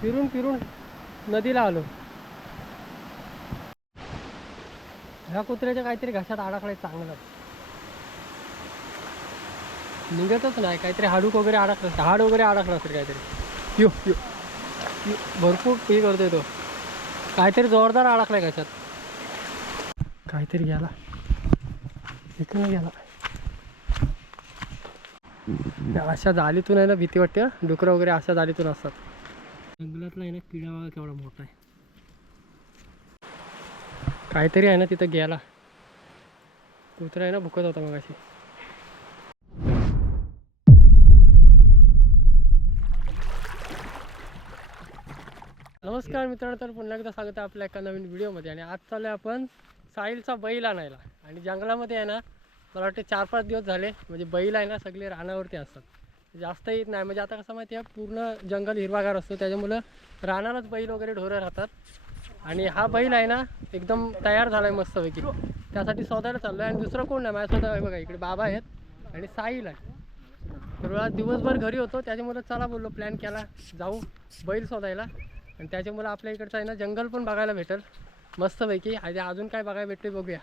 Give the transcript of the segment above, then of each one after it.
फिरून फिरून नदीला आलो. ह्या कुत्र्याच्या काहीतरी घशात अडकलाय चांगलं. निघतच नाही काहीतरी हाडूक वगैरे अडकलं असेल हाड वगैरे अडकलं असेल काहीतरी. यो यो भरपूर हे करतोय तो. काहीतरी जोरदार अडकलाय घशात. काहीतरी गेला. इकडे गेला. अशा जालीतून आहे ना भीती वाटते डुकरं वगैरे अशा जालीतून असतात. जंगलातला आहे ना किडा बघा केवढा मोठा आहे. काहीतरी आहे ना तिथं गेला. कुत्रा आहे ना भुकत होता मग अशी नमस्कार मित्रांनो तर पुन्हा एकदा सांगतो आपल्या एका नवीन व्हिडिओमध्ये. आणि आज चालू आहे आपण साहिलचा बैल आणायला. आणि जंगलामध्ये आहे ना मला वाटते चार पाच दिवस झाले म्हणजे बैल आहे ना सगळे रानावरती असतात. जास्त येत नाही म्हणजे आता कसं माहिती आहे पूर्ण जंगल हिरवागार असतो त्याच्यामुळं रानालाच बैल वगैरे ढोरं राहतात. आणि हा बैल आहे ना एकदम तयार झाला आहे मस्तपैकी. त्यासाठी शोधायला चाललो आहे आणि दुसरं कोण नाही माझ्यासोबत आहे बघा इकडे बाबा आहेत आणि साहिल आहे. तर आज दिवसभर घरी होतो त्याच्यामुळं चला बोललो प्लॅन केला जाऊ बैल शोधायला. आणि त्याच्यामुळं आपल्या इकडचं आहे ना जंगल पण बघायला भेटेल. मस्तपैकी. आणि अजून काय बघायला भेटते बघूया.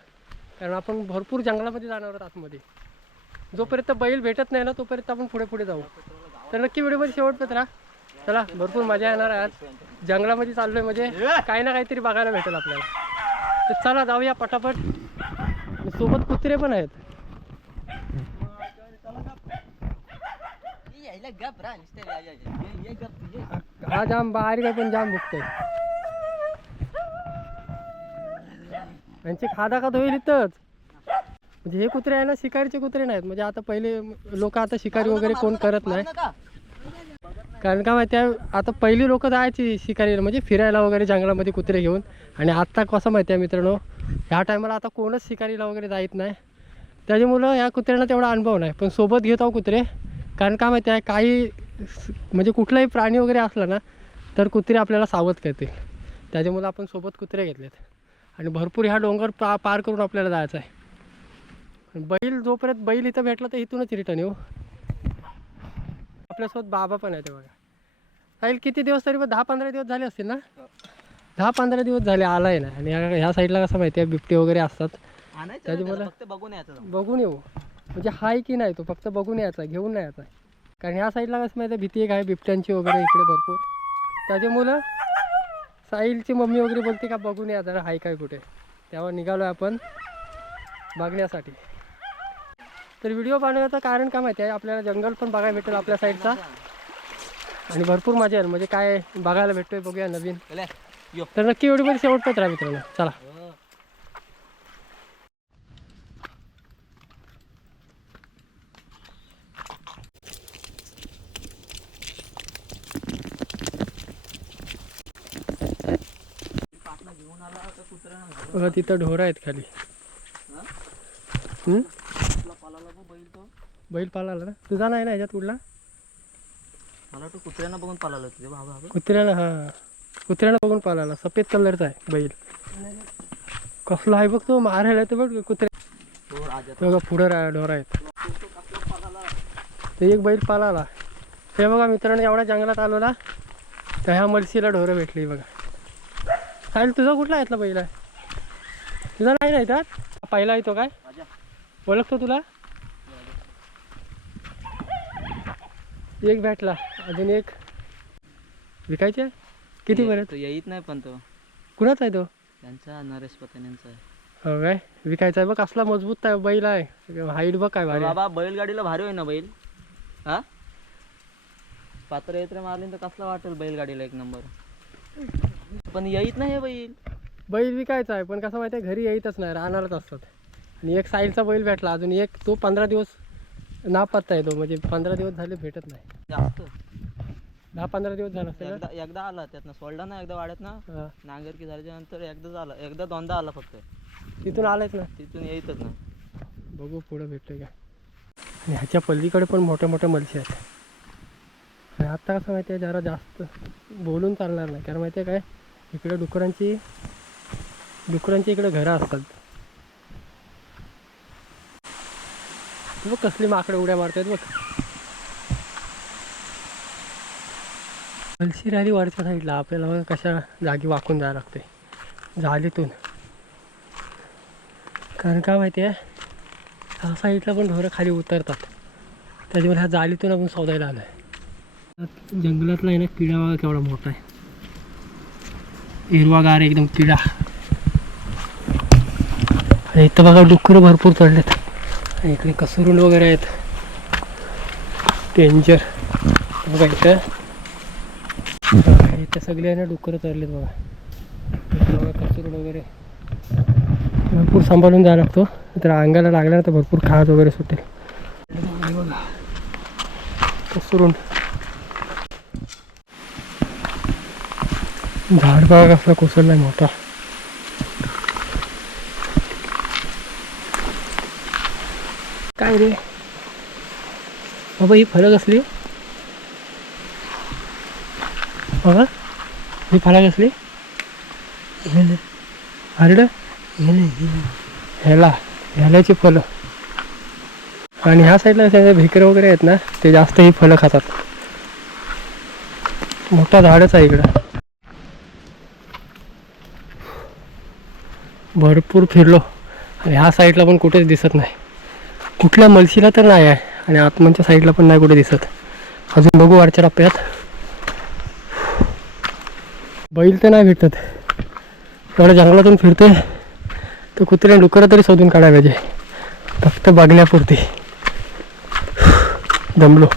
कारण आपण भरपूर जंगलामध्ये जाणार आहोत आतमध्ये. जोपर्यंत बैल भेटत नाही ना तोपर्यंत आपण पुढे पुढे जाऊ. तर नक्की व्हिडिओमध्ये शेवटपर्यंत राहा चला भरपूर मजा येणार आहे आज. जंगलामध्ये चाललोय म्हणजे काही ना काहीतरी बघायला भेटेल आपल्याला. तर चला जाऊया पटापट. सोबत कुत्रे पण आहेत. हा जाम बारीक आहे पण जाम दुखतंय. यांची खादा खाद होईल इथंच. म्हणजे हे कुत्रे आहे ना शिकारीचे कुत्रे नाहीत. म्हणजे आता पहिले लोक आता शिकारी वगैरे कोण करत नाही. कारण का माहिती आहे आता पहिली लोक जायची शिकारी म्हणजे फिरायला वगैरे जंगलामध्ये कुत्रे घेऊन. आणि आत्ता कसं माहिती आहे मित्रांनो ह्या टायमाला आता कोणच शिकारीला वगैरे जात नाही. त्याच्यामुळं या कुत्र्यांना तेवढा अनुभव नाही. पण सोबत घेत आहो कुत्रे. कारण का माहिती आहे काही म्हणजे कुठलाही प्राणी वगैरे असला ना तर कुत्रे आपल्याला सावध करतील. त्याच्यामुळं आपण सोबत कुत्रे घेतलेत. आणि भरपूर ह्या डोंगर पा पार करून आपल्याला जायचं आहे. बैल जोपर्यंत बैल इथं भेटला तर इथूनच रिटर्न येऊ. आपल्यासोबत बाबा पण आहे ते बघा. साहिल किती दिवस तरी दहा पंधरा दिवस झाले असतील ना? दहा पंधरा दिवस झाले आलाय ना. आणि ह्या- साईडला कसं माहिती आहे बिबटे वगैरे असतात. त्याच्यामुळं- बघून यायचं. बघून येऊ. म्हणजे हाय की नाही तो फक्त बघून यायचा घेऊन नाही यायचा. कारण ह्या साईडला कसं माहिती आहे भीती एक आहे बिबट्यांची वगैरे इकडे भरपूर. त्याच्यामुळं साहिलची मम्मी वगैरे बोलते का बघून या जरा हाय काय कुठे? तेव्हा निघालो आपण बघण्यासाठी. तर व्हिडिओ बनवण्याचं कारण काय माहिती आहे? आपल्याला जंगल पण बघायला भेटेल आपल्या साईडचा. आणि भरपूर मजा येईल. म्हणजे काय बघायला भेटतोय बघूया नवीन. तर नक्की व्हिडिओमध्ये शेवटपर्यंत राहा मित्रांनो. चला हो. पाटला घेऊन आला तर कुत्र्यानं घाबरलं. बघा तिथं ढोरं आहेत खाली. हा? हम्म? पालाला बैल तो पाळाला ना तुझा नाही ना ह्याच्यात कुठला? मला वाटतं कुत्र्यानं बघून पालाला तुझे बाबा बाबा. कुत्र्यानं हा. कुत्र्यानं बघून पाळाला सफेद कलरचा आहे बैल. कसला आहे बघ तो? मारायला ते बघ कुत्रे. तो राजा ते. बघा पुढं रा ढोर आहेत. ते एक बैल पाळाला ते बघा मित्रांनो एवढ्या जंगलात आलो ना तर ह्या मलसीला ढोरं भेटली बघा. साहिल तुझा कुठला यातला बैल आहे? तुझा नाही ना त्यात पहिला येतो काय? ओळखतो तुला? एक भेटला अजून एक. विकायचे? आहे? किती बरं तो येत नाही पण तो. कुणाचा आहे तो? त्यांचा नरेश पतन आहे. हो काय? विकायचा आहे बघ कसला मजबूत आहे बैल आहे. हाईट बघ काय भारी आहे. बाबा बैलगाडीला भारी होईल ना बैल. हा? पात्र येत रे मारली तर कसला वाटेल बैलगाडीला एक नंबर? पण येत नाही हे बैल. बैल विकायचा आहे पण कसं माहिती आहे घरी येतच नाही राहणारच असतात. आणि एक साईलचा बैल भेटला अजून एक तो पंधरा दिवस नापत्ता आहे तो म्हणजे पंधरा दिवस झाले भेटत नाही. जास्त दहा पंधरा दिवस झाला असेल एकदा एकदा आला त्यातनं सोडला ना एकदा वाड्यात ना. हा. नांगरकी झाल्याच्यानंतर एकदाच आला एकदा दोनदा आला फक्त. तिथून आलायच ना तिथून येतच नाही. बघू पुढं भेटतोय का? आणि ह्याच्या पल्लीकडे पण मोठ्या मोठ्या मलशी आहेत. आणि आत्ता कसं माहिती आहे जरा जास्त बोलून चालणार नाही. कारण माहिती आहे काय इकडे डुकरांची डुकरांची इकडे घरं असतात. बघ कसली माकडे उड्या मारतात बघ. मलशी राहिली वरच्या साईडला आपल्याला बघा कशा जागी वाकून जायला लागते जालीतून कारण का माहिती आहे? ह्या साईडला पण ढोरं खाली उतरतात. त्याच्यामुळे ह्या जालीतून आपण शोधायला आलो आहे जंगलातला आहे ना किडा बघा केवढा मोठा आहे. हिरवागार एकदम किडा. आणि इथं बघा डुकरं भरपूर चढलेत. आणि इकडे कसुरुंड वगैरे आहेत. डेंजर. बघा इथं. इथं सगळे आहे ना डुकरं चढलेत बघा. बघा कसुरुंड वगैरे. भरपूर सांभाळून जायला लागतो. तर अंगाला लागला ना तर भरपूर खाज वगैरे सुटेल. बघा. कसुरुंड झाड बघा कसला कोसळला मोठा. काय रे? बाबा ही फळं कसली बघा ही फळं कसली हरड ह्याला ह्यालाची फळं आणि ह्या साईडला सगळे भिकर वगैरे आहेत ना ते जास्त ही फळं खातात. मोठा झाडच आहे इकडं. भरपूर फिरलो. आणि ह्या साईडला पण कुठेच दिसत नाही. कुठल्या मलशीला तर नाही आहे. आणि आतमनच्या साईडला पण नाही कुठे दिसत. अजून बघू वाढच्या टप्प्यात. बैल तर नाही भेटत. एवढ्या जंगलातून फिरते तर कुत्रे डुकरं तरी शोधून काढायला पाहिजे. फक्त बागल्यापुरती दमलो.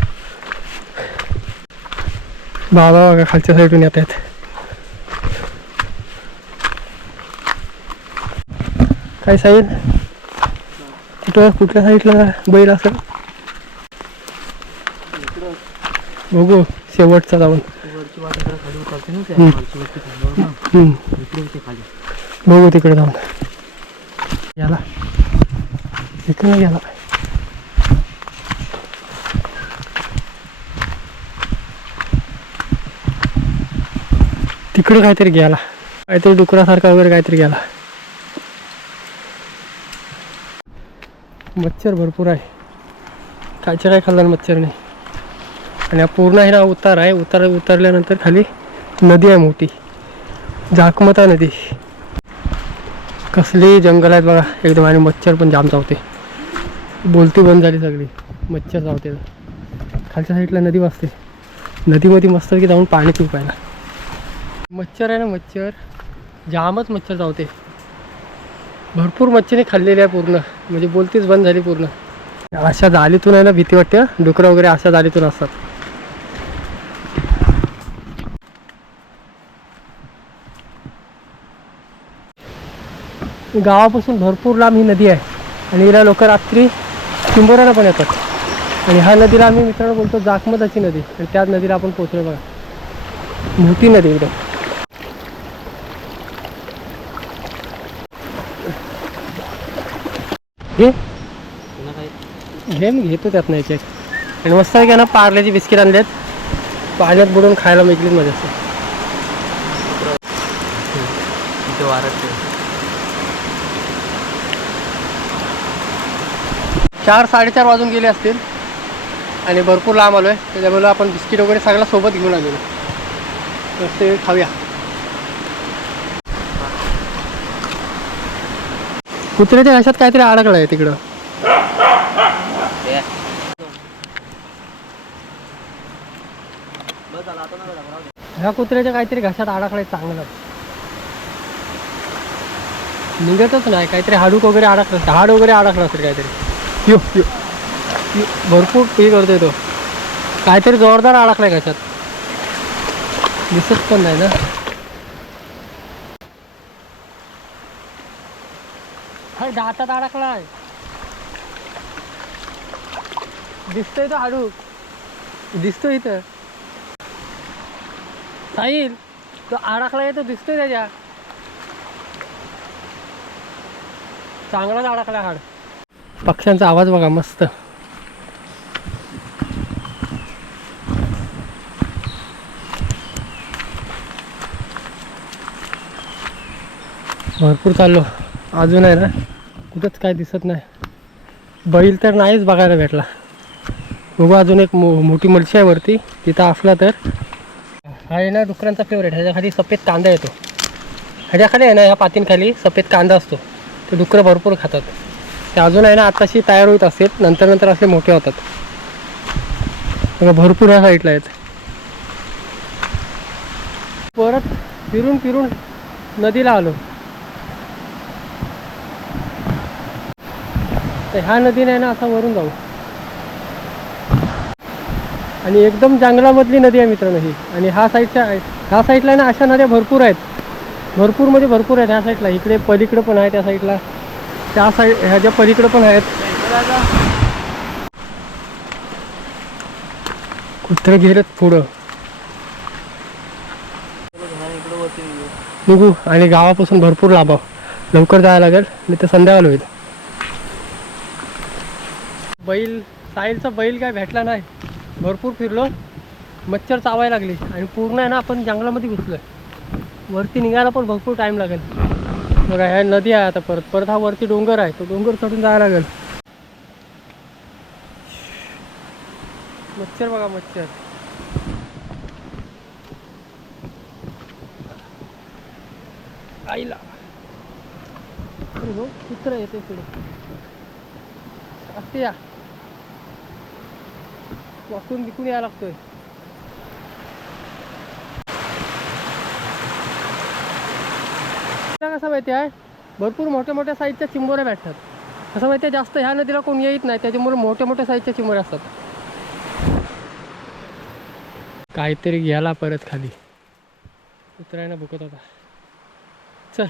बाबा बघा खालच्या साईडून येत आहेत. काय साईड कुठं कुठल्या साईडला बैल असेल? बघू शेवटचा जाऊन बघू तिकडे जाऊन. याला. इकडे गेला तिकडे काहीतरी गेला काहीतरी डुकरासारखा वगैरे काहीतरी गेला मच्छर भरपूर आहे. कायच्या काय खाल्लं नाही. आणि हा पूर्ण आहे ना उतार आहे. उतार उतरल्यानंतर खाली नदी आहे मोठी. झाकमता नदी. कसली जंगल आहेत बघा. एकदम आणि मच्छर पण जाम चावते. बोलती बंद झाली सगळी. मच्छर चावते. खालच्या साईडला नदी वाजते नदीमध्ये मस्त की जाऊन पाणी पिऊ पाहिला मच्छर आहे ना मच्छर. जामच मच्छर चावते. भरपूर मच्छीने खाल्लेली आहे पूर्ण. म्हणजे बोलतीच बंद झाली पूर्ण. अशा जालीतून आहे ना भीती वाटते डुकरं वगैरे अशा जालीतून असतात. गावापासून भरपूर लांब ही नदी आहे. आणि हिला लोक रात्री चिंबोऱ्याला पण येतात. आणि ह्या नदीला आम्ही मित्रांनो बोलतो जाकमताची नदी. आणि त्याच नदीला आपण पोचलो बघा. मोठी नदी एकदम. घे. घे मी घेतो त्यात नाही याच्यात आणि मस्त आहे ना पार्ल्याची बिस्किट आणलेत. पाण्यात बुडून खायला मिळतील मजा चार साडेचार वाजून गेले असतील. आणि भरपूर लांब आलो आहे त्याच्यामुळे आपण बिस्किट वगैरे सगळं सोबत घेऊन आलेलो. तर ते खाऊया. कुत्र्याच्या घशात काहीतरी अडकला आहे तिकडं. ह्या कुत्र्याच्या काहीतरी घशात अडकलं चांगलं. निघतच नाही काहीतरी हाडूक वगैरे अडकलं हाड वगैरे अडकलं असेल काहीतरी. यो यो, भरपूर हे करतोय तो. काहीतरी जोरदार अडकलाय घशात. दिसत पण नाही ना. हाय दातात अडकलाय दिसतोय तो हाडू दिसतोय इथं साहिल तो अडकलाय तो दिसतोय त्याच्या चांगलाच अडकला हाड पक्ष्यांचा आवाज बघा मस्त। भरपूर चाललो. अजून आहे ना? कुठंच काय दिसत नाही. बैल तर नाहीच बघायला भेटला. बघू अजून एक मो मोठी मलशी आहे वरती. तिथं असला तर. हा आहे ना डुकरांचा फेवरेट ह्याच्याखाली सफेद कांदा येतो. ह्याच्याखाली आहे ना ह्या पातींखाली सफेद कांदा असतो. ते डुकरं भरपूर खातात. ते अजून आहे ना आत्ताशी तयार होत असतात नंतर नंतर असे मोठे होतात. बघा भरपूर ह्या साईडला आहेत. परत फिरून फिरून नदीला आलो. तर ह्या नदीने आहे ना असा वरून जाऊ. आणि एकदम जंगलामधली नदी आहे मित्रांनो ही. आणि ह्या साईडच्या ह्या साईडला ना अशा नद्या भरपूर आहेत. भरपूर म्हणजे भरपूर आहेत ह्या साईडला. इकडे पलीकडे पण आहे त्या साईडला. त्या साईड ह्याच्या पलीकडे पण आहेत. कुत्र गेलेत पुढं. निघू. आणि गावापासून भरपूर लांब. लवकर जायला लागेल. नाही तर संध्याकाळ होईल. बैल साहिलचा बैल काय भेटला नाही. भरपूर फिरलो. मच्छर चावायला लागली. आणि पूर्ण आहे ना आपण जंगलामध्ये घुसलोय. वरती निघायला पण भरपूर टाईम लागेल. बघा ह्या नदी आहे आता परत. परत हा वरती डोंगर आहे. तो डोंगर चढून जायला लागेल. मच्छर बघा मच्छर. आईला. हो कुत्र येते पुढे. असते या. वाकून बिकून यायला लागतोय कसं माहिती आहे भरपूर मोठ्या मोठ्या साईजच्या चिंबोऱ्या भेटतात कसं माहिती आहे जास्त ह्या नदीला कोण येत नाही त्याच्यामुळे मोठ्या मोठ्या साईजच्या चिंबोऱ्या असतात काहीतरी घ्यायला परत खाली कुत्र्यानं भुकत होता चल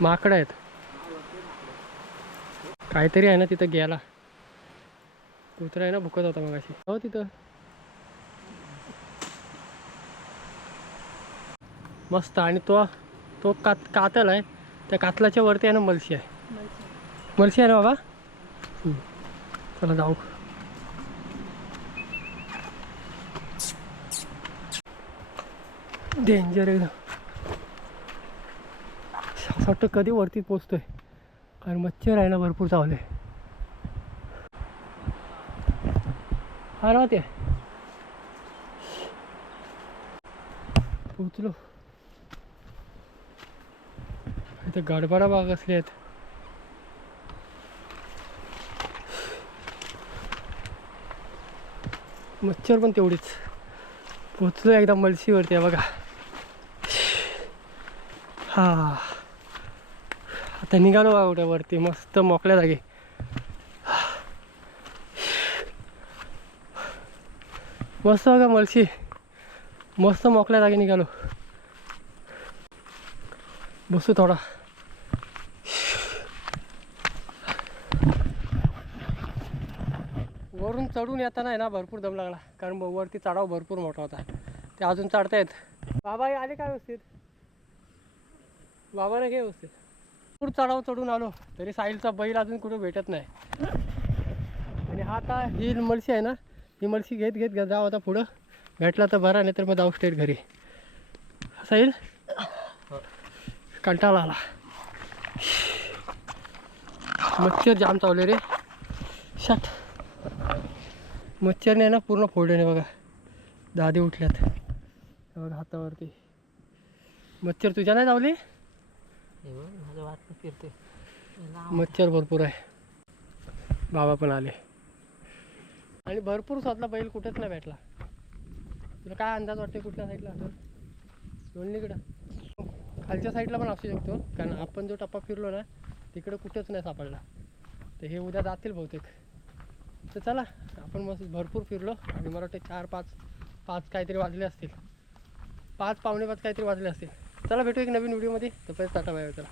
माकडं आहेत काहीतरी आहे ना तिथं घ्यायला कुत्रा आहे ना भुकत होता मग अशी हो तिथं. मस्त आणि तो तो कात कातल आहे. त्या कातलाच्या वरती आहे ना मलशी आहे. मलशी आहे ना बाबा? चला जाऊ. डेंजर एकदम असं वाटतं कधी वरती पोचतोय. कारण मच्छर आहे ना भरपूर चावले. राहते पोचलो इथे गडबडा बाग असले आहेत मच्छर पण तेवढीच पोचलो एकदा मलशीवरती आहे बघा हा आता निघालो बघा कुठे वरती मस्त मोकळ्या जागी मस्त बघा मलशी. मस्त मोकळ्या जागी निघालो. बसू थोडा. वरून चढून येताना आहे ना भरपूर दम लागला. कारण वरती चढाव भरपूर मोठा होता. ते अजून चढतायत. बाबा हे आले काय व्यवस्थित? बाबाने घे व्यवस्थित. भरपूर चढाव चढून आलो. तरी साहिलचा बैल अजून कुठे भेटत नाही. आणि हा आता ही मलशी आहे ना मलशी घेत घेत घेत जाऊ आता पुढं. भेटला तर बरा नाही तर मग जाऊ स्टेट घरी. साहिल कंटाळा आला. मच्छर जाम चावले रे. शट. मच्छरने ना पूर्ण फोडले बघा. दादी उठल्यात. बघा हातावरती. मच्छर तुझ्या नाही चावली? फिरते मच्छर भरपूर आहे. बाबा पण आले. आणि भरपूर स्वतःला बैल कुठेच नाही भेटला. तुला काय अंदाज वाटते कुठल्या साईडला असेल दोन्हीकडं खालच्या साईडला पण असू शकतो कारण आपण जो टप्पा फिरलो ना तिकडे कुठेच नाही सापडला. तर हे उद्या जातील बहुतेक. तर चला आपण मस्त भरपूर फिरलो आणि मला वाटते चार पाच पाच काहीतरी वाजले असतील. पाच पावणे पाच काहीतरी वाजले असतील. चला भेटू एक नवीन व्हिडिओमध्ये तोपर्यंत टाटा बाय चला.